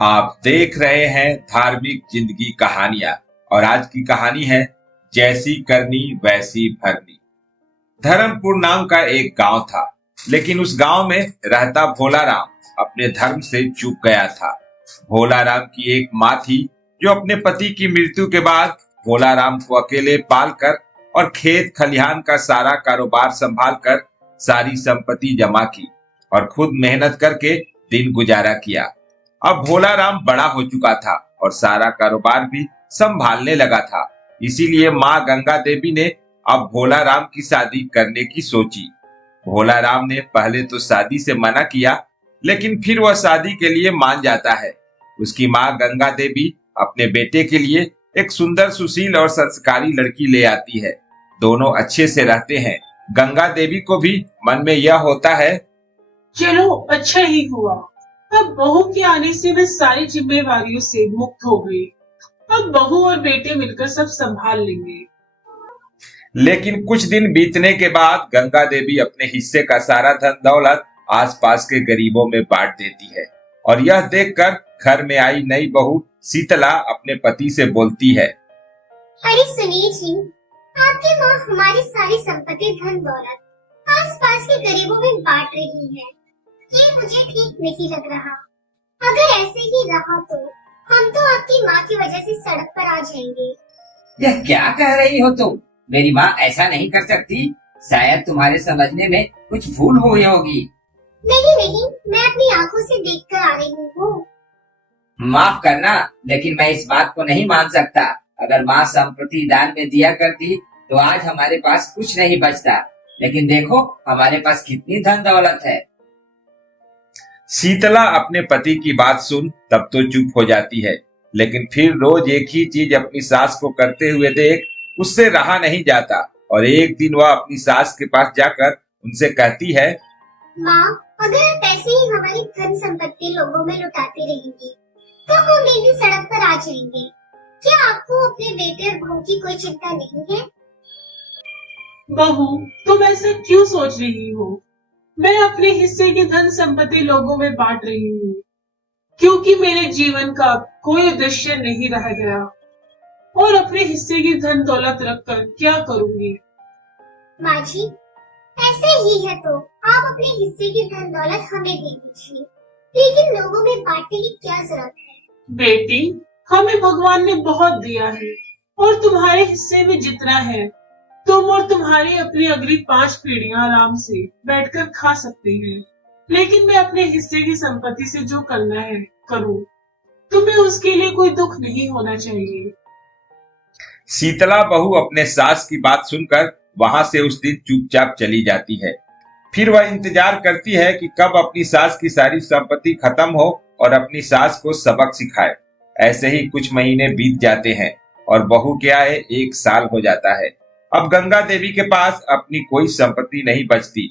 आप देख रहे हैं धार्मिक जिंदगी कहानियां। और आज की कहानी है जैसी करनी वैसी भरनी। धर्मपुर नाम का एक गांव था, लेकिन उस गांव में रहता भोला राम अपने धर्म से चूक गया था। भोला राम की एक माँ थी जो अपने पति की मृत्यु के बाद भोला राम को अकेले पालकर और खेत खलिहान का सारा कारोबार संभाल कर सारी संपत्ति जमा की और खुद मेहनत करके दिन गुजारा किया। अब भोला राम बड़ा हो चुका था और सारा कारोबार भी संभालने लगा था। इसीलिए माँ गंगा देवी ने अब भोला राम की शादी करने की सोची। भोला राम ने पहले तो शादी से मना किया, लेकिन फिर वह शादी के लिए मान जाता है। उसकी माँ गंगा देवी अपने बेटे के लिए एक सुंदर, सुशील और संस्कारी लड़की ले आती है। दोनों अच्छे से रहते हैं। गंगा देवी को भी मन में यह होता है, चलो अच्छा ही हुआ। अब बहू के आने से मैं सारी जिम्मेवारियों से मुक्त हो गई। अब बहू और बेटे मिलकर सब संभाल लेंगे। लेकिन कुछ दिन बीतने के बाद गंगा देवी अपने हिस्से का सारा धन दौलत आसपास के गरीबों में बांट देती है। और यह देखकर घर में आई नई बहू शीतला अपने पति से बोलती है, अरे सुनिए जी, आपकी माँ हमारी सारी संपत्ति धन दौलत आस पास के गरीबों में बांट रही है। ये मुझे ठीक नहीं लग रहा। अगर ऐसे ही रहा तो हम तो आपकी माँ की वजह से सड़क पर आ जाएंगे। यह क्या कह रही हो तुम? मेरी माँ ऐसा नहीं कर सकती। शायद तुम्हारे समझने में कुछ भूल हुई होगी। नहीं नहीं, मैं अपनी आंखों से देखकर आ रही हूँ। माफ करना, लेकिन मैं इस बात को नहीं मान सकता। अगर माँ संपत्ति दान में दिया करती तो आज हमारे पास कुछ नहीं बचता। लेकिन देखो हमारे पास कितनी धन दौलत है। शीतला अपने पति की बात सुन तब तो चुप हो जाती है, लेकिन फिर रोज एक ही चीज अपनी सास को करते हुए देख उससे रहा नहीं जाता। और एक दिन वह अपनी सास के पास जाकर उनसे कहती है, माँ, अगर आप ऐसे ही हमारी धन संपत्ति लोगों में लुटाती रहेंगी तो हम एक दिन सड़क पर आ जाएंगे। क्या आपको अपने बेटे और बहू की कोई चिंता नहीं है? बहू, तुम ऐसा क्यों सोच रही हो? मैं अपने हिस्से की धन संपत्ति लोगों में बांट रही हूँ, क्योंकि मेरे जीवन का कोई उद्देश्य नहीं रह गया। और अपने हिस्से की धन दौलत रखकर क्या करूँगी? माँ जी, ऐसे ही है तो आप अपने हिस्से की धन दौलत हमें दे दीजिए, लेकिन लोगों में बांटने की क्या जरूरत है? बेटी, हमें भगवान ने बहुत दिया है और तुम्हारे हिस्से में जितना है तुम और तुम्हारी अपनी अगली 5 पीढ़ियां आराम से बैठकर खा सकती हैं। लेकिन मैं अपने हिस्से की संपत्ति से जो करना है करूं। तुम्हें उसके लिए कोई दुख नहीं होना चाहिए। शीतला बहू अपने सास की बात सुनकर वहां से उस दिन चुपचाप चली जाती है। फिर वह इंतजार करती है कि कब अपनी सास की सारी संपत्ति खत्म हो और अपनी सास को सबक सिखाए। ऐसे ही कुछ महीने बीत जाते हैं और बहू के आए 1 साल हो जाता है। अब गंगा देवी के पास अपनी कोई संपत्ति नहीं बचती।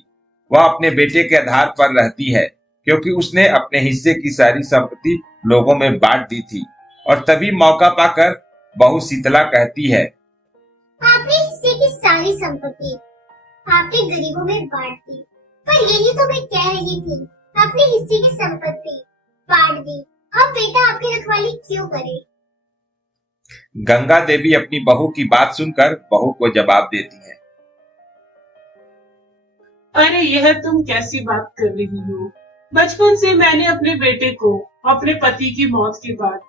वह अपने बेटे के आधार पर रहती है, क्योंकि उसने अपने हिस्से की सारी संपत्ति लोगों में बांट दी थी। और तभी मौका पाकर बहू शीतला कहती है, आपने हिस्से की सारी संपत्ति आपने गरीबों में बांट दी, पर यही तो मैं कह रही थी, अपने हिस्से की संपत्ति बांट दी। अब बेटा आपकी रखवाली क्यों करे? गंगा देवी अपनी बहू की बात सुनकर बहू को जवाब देती है, अरे यह तुम कैसी बात कर रही हो? बचपन से मैंने अपने बेटे को अपने पति की मौत के बाद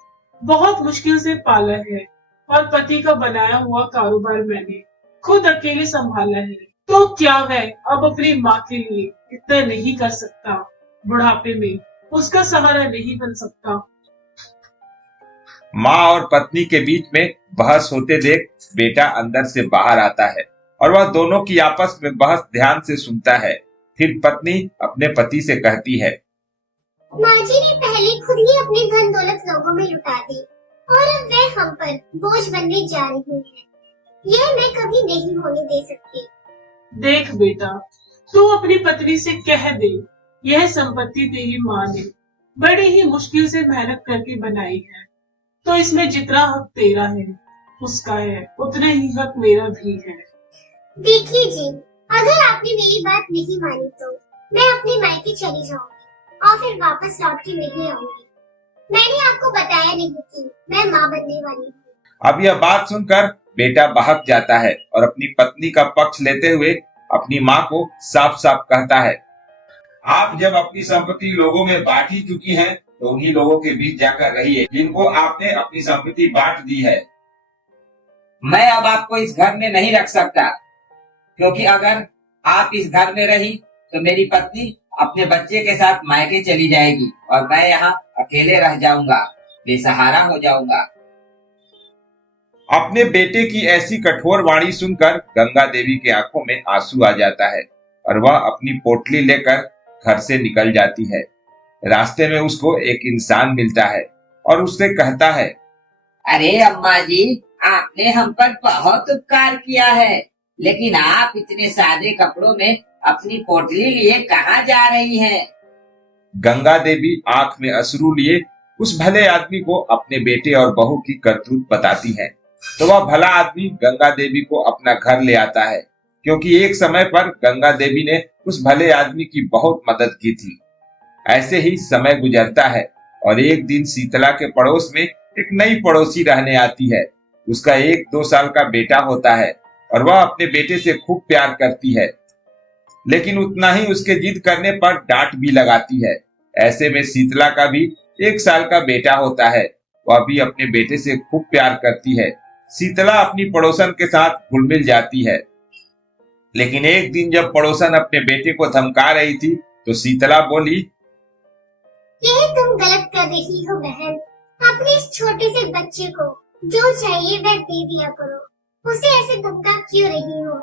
बहुत मुश्किल से पाला है और पति का बनाया हुआ कारोबार मैंने खुद अकेले संभाला है। तो क्या मैं अब अपनी माँ के लिए इतना नहीं कर सकता? बुढ़ापे में उसका सहारा नहीं बन सकता? माँ और पत्नी के बीच में बहस होते देख बेटा अंदर से बाहर आता है और वह दोनों की आपस में बहस ध्यान से सुनता है। फिर पत्नी अपने पति से कहती है, माँ जी ने पहले खुद ही अपनी धन दौलत लोगों में लुटा दी और अब वह हम पर बोझ बनने जा रही है। यह मैं कभी नहीं होने दे सकती। देख बेटा, तू अपनी पत्नी से कह दे, यह संपत्ति तेरी माँ ने बड़ी ही मुश्किल से मेहनत करके बनाई है, तो इसमें जितना हक तेरा है उसका है, उतना ही हक मेरा भी है। देखिए जी, अगर आपने मेरी बात नहीं मानी तो मैं अपने मायके चली जाऊंगी और फिर वापस लौट के नहीं आऊंगी। मैंने आपको बताया नहीं कि मैं माँ बनने वाली हूँ। अब यह बात सुनकर बेटा बहक जाता है और अपनी पत्नी का पक्ष लेते हुए अपनी माँ को साफ साफ कहता है, आप जब अपनी संपत्ति लोगों में बांट ही चुकी हैं, तो उन्हीं लोगों के बीच जाकर रहिए जिनको आपने अपनी संपत्ति बांट दी है। मैं अब आपको इस घर में नहीं रख सकता, क्योंकि अगर आप इस घर में रही तो मेरी पत्नी अपने बच्चे के साथ मायके चली जाएगी और मैं यहाँ अकेले रह जाऊंगा, बेसहारा हो जाऊंगा। अपने बेटे की ऐसी कठोर वाणी सुनकर गंगा देवी के आंखों में आंसू आ जाता है और वह अपनी पोटली लेकर घर से निकल जाती है। रास्ते में उसको एक इंसान मिलता है और उससे कहता है, अरे अम्मा जी, आपने हम पर बहुत उपकार किया है, लेकिन आप इतने सादे कपड़ों में अपनी पोटली लिए कहाँ जा रही हैं? गंगा देवी आंख में अश्रु लिए उस भले आदमी को अपने बेटे और बहू की करतूत बताती है। तो वह भला आदमी गंगा देवी को अपना घर ले आता है, क्योंकि एक समय पर गंगा देवी ने उस भले आदमी की बहुत मदद की थी। ऐसे ही समय गुजरता है और एक दिन शीतला के पड़ोस में एक नई पड़ोसी रहने आती है। उसका 1-2 साल का बेटा होता है और वह अपने बेटे से खूब प्यार करती है, लेकिन उतना ही उसके जिद करने पर डांट भी लगाती है। ऐसे में शीतला का भी 1 साल का बेटा होता है, वह भी अपने बेटे से खूब प्यार करती है। शीतला अपनी पड़ोसन के साथ घुल मिल जाती है, लेकिन एक दिन जब पड़ोसन अपने बेटे को धमका रही थी तो शीतला बोली, यह तुम गलत कर रही हो बहन। अपने इस छोटे से बच्चे को जो चाहिए वह दे दिया करो, उसे ऐसे धमका क्यों रही हो?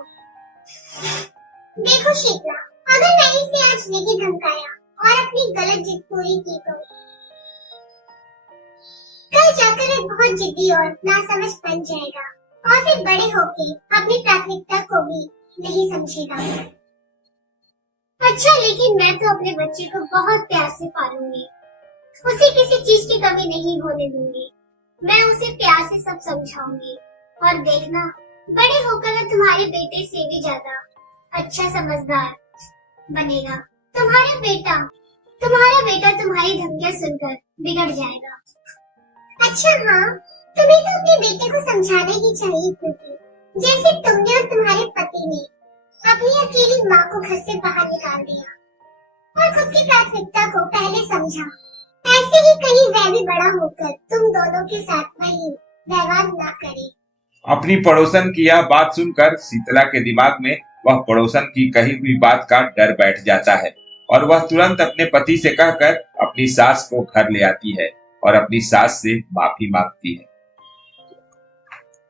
देखो शीतला, अगर मैंने इसे आज नहीं धमकाया और अपनी गलत जिद पूरी की तो कल जाकर एक बहुत जिद्दी और नासमझ बन जाएगा और फिर बड़े होके अपनी प्राथमिकता को भी नहीं समझेगा। अच्छा, लेकिन मैं तो अपने बच्चे को बहुत प्यार से पालूंगी, उसे किसी चीज की कमी नहीं होने दूंगी। मैं उसे प्यार से सब समझाऊंगी और देखना, बड़े होकर वह तुम्हारे बेटे से भी ज्यादा अच्छा समझदार बनेगा। तुम्हारा बेटा तुम्हारी धमकियां सुनकर बिगड़ जाएगा। अच्छा हाँ, तुम्हें तो अपने बेटे को समझाना ही चाहिए, क्योंकि जैसे तुमने और तुम्हारे पति ने अपनी अकेली माँ को घर से बाहर निकाल दिया और खुद की प्राथमिकता को पहले समझा, ऐसे ही कहीं वह भी बड़ा होकर तुम दोनों के साथ वही व्यवहार न करे। अपनी पड़ोसन की यह बात सुनकर शीतला के दिमाग में वह पड़ोसन की कही हुई बात का डर बैठ जाता है और वह तुरंत अपने पति से कहकर अपनी सास को घर ले आती है और अपनी सास से माफी मांगती है।